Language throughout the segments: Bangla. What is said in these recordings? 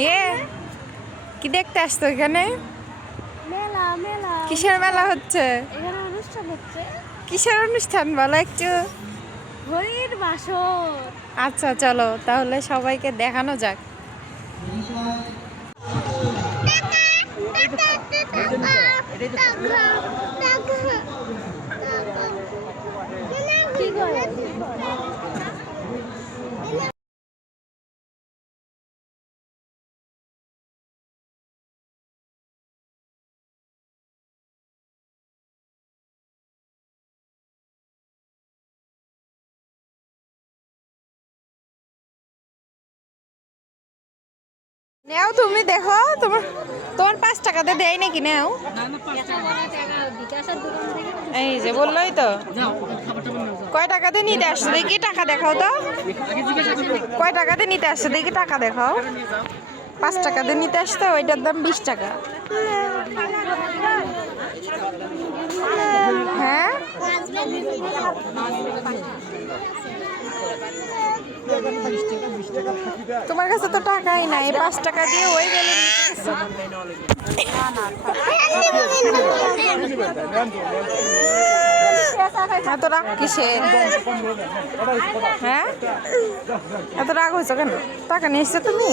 ইয়ে কি দেখতে আসতো এখানে? মেলা মেলা। কিসের মেলা হচ্ছে? এখানে অনুষ্ঠান হচ্ছে। কিসের অনুষ্ঠান বলো একটু? হরির বাসর। আচ্ছা চলো তাহলে সবাইকে দেখানো যাক। কি করে? নেও তুমি দেখো, তোমার তোমার 5 টাকাতে দেয় নাকি? নেও এই যে বললোই তো। কয় টাকাতে নিতে আসছো দেখি? টাকা দেখাও তো। কয় টাকাতে নিতে আসছো দেখি? টাকা দেখাও। 5 টাকাতে নিতে আসতো, ওইটার দাম 20 টাকা। হ্যাঁ তোমার কাছে তো টাকাই নাই, 5 টাকা দিয়ে ওই বেলুন এত রাগ কিসের? হ্যাঁ এত রাগ হয়েছ কেন? টাকা নিয়ে এসছো তুমি?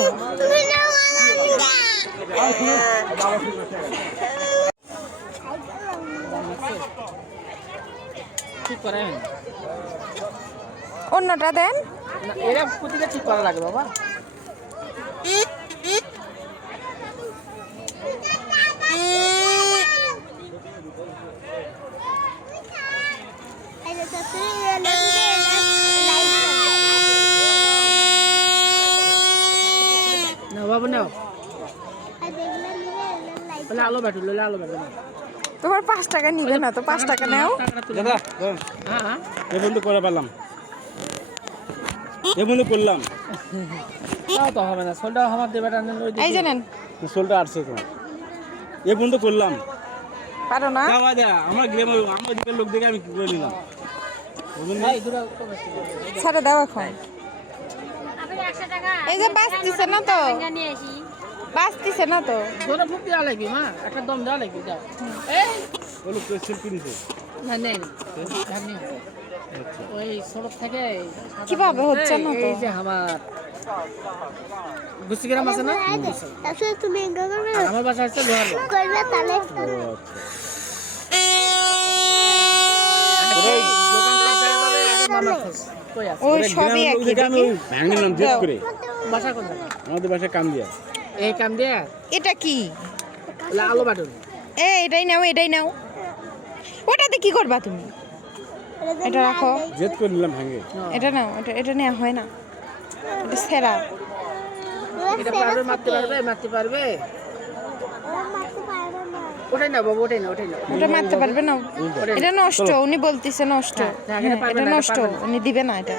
অন্যটা দেন। এরা প্রতিটা ঠিক করা লাগে বাবা। নাও বাবু নাও। আলো ব্যাটু আলো ব্যাটু। তোমার 5 টাকা নিবে না তো? 5 টাকা নাও। দাদা হ্যাঁ এ বন্ধু করে পারলাম, এ বন্ধু করলাম। তাও তো হবে না, সোলটা আমার দেবে। এই জানেন সোলটা আসছে তো, এ বন্ধু করলাম। পারো না? আমার গ্রামে আমার দিকের লোক দেখে আমি কি করে নিলাম। ছাড়ে দাও এখন। এই যে বাঁচতেছে না তো, বাঁচতেছে না তো। জোরে ফুক দেওয়া লাগবে মা, একটা দম দেওয়া লাগবে। যাও এই বলো তো সেলফি নিছে না নেই ওই সড়ক থেকে কিভাবে হচ্ছে না তো? এই যে আমার গুছিগ্রাম আছে না, তাহলে তুমি আমার বাসা হচ্ছে লোহার করবে তাহলে ওই সবই একই দেখি। ভাঙলাম জেদ করে। বাসা কোথায়? আমাদের বাসা কামদিয়া। এই কামদিয়া। এটা কি? আলো বাটন। এটাই নাও, এটাই নাও। ওটাতে কি করবা তুমি? এটা রাখো। জেদ করে নিলাম ভাঙে। এটা নাও, এটা নেওয়া হয় না, এটা সেরা। এটা পারবে? মারতে পারবে? মারতে পারবে? ওটাই না বাবু, ওটাই না, ওটাই না। ওটা মারতে পারবে না, এটা নষ্ট। উনি বলতেছে নষ্ট। এটা নষ্ট, উনি দিবে না। এটা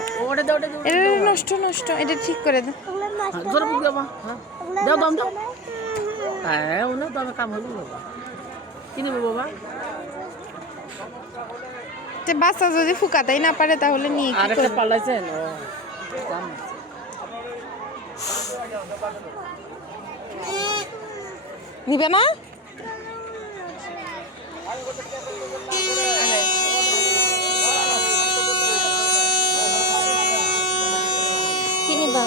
এটা নষ্ট নষ্ট, এটা ঠিক করে দাও। জোরে ফুক দাও মা। দাও দম দাও। হ্যাঁ ওনা তো আমার কাম হলো বাবা। কি নেবে বাবা? যে বাচ্চা যদি ফুকাতেই না পারে তাহলে নিয়ে কি আরেকটা করবে? পাল্লাইছেন নিবে না? কি নিবা?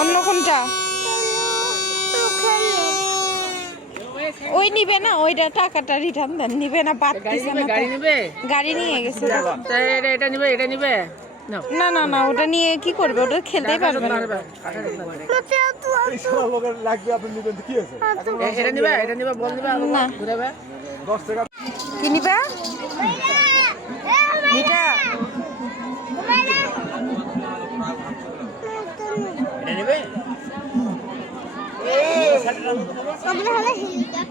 অন্য কোনটা? ওই নিবে না, ওইটা টাকাটা রিটার্ন দেন। নিবে না, পারতেছে না। গাড়ি নেবে? গাড়ি নিয়ে গেছে। এটা নিবে, এটা নিবে নাও। না না না, ওটা নিয়ে কি করবে? ওটা খেলতেই পারবে না। এটা নিবে, এটা নিবে, বল নিবে, না। ঘুরাবে 10 টাকা। কি নিবা? এটা এটা নিবে। আমরা হলো হেলিকপ্টার।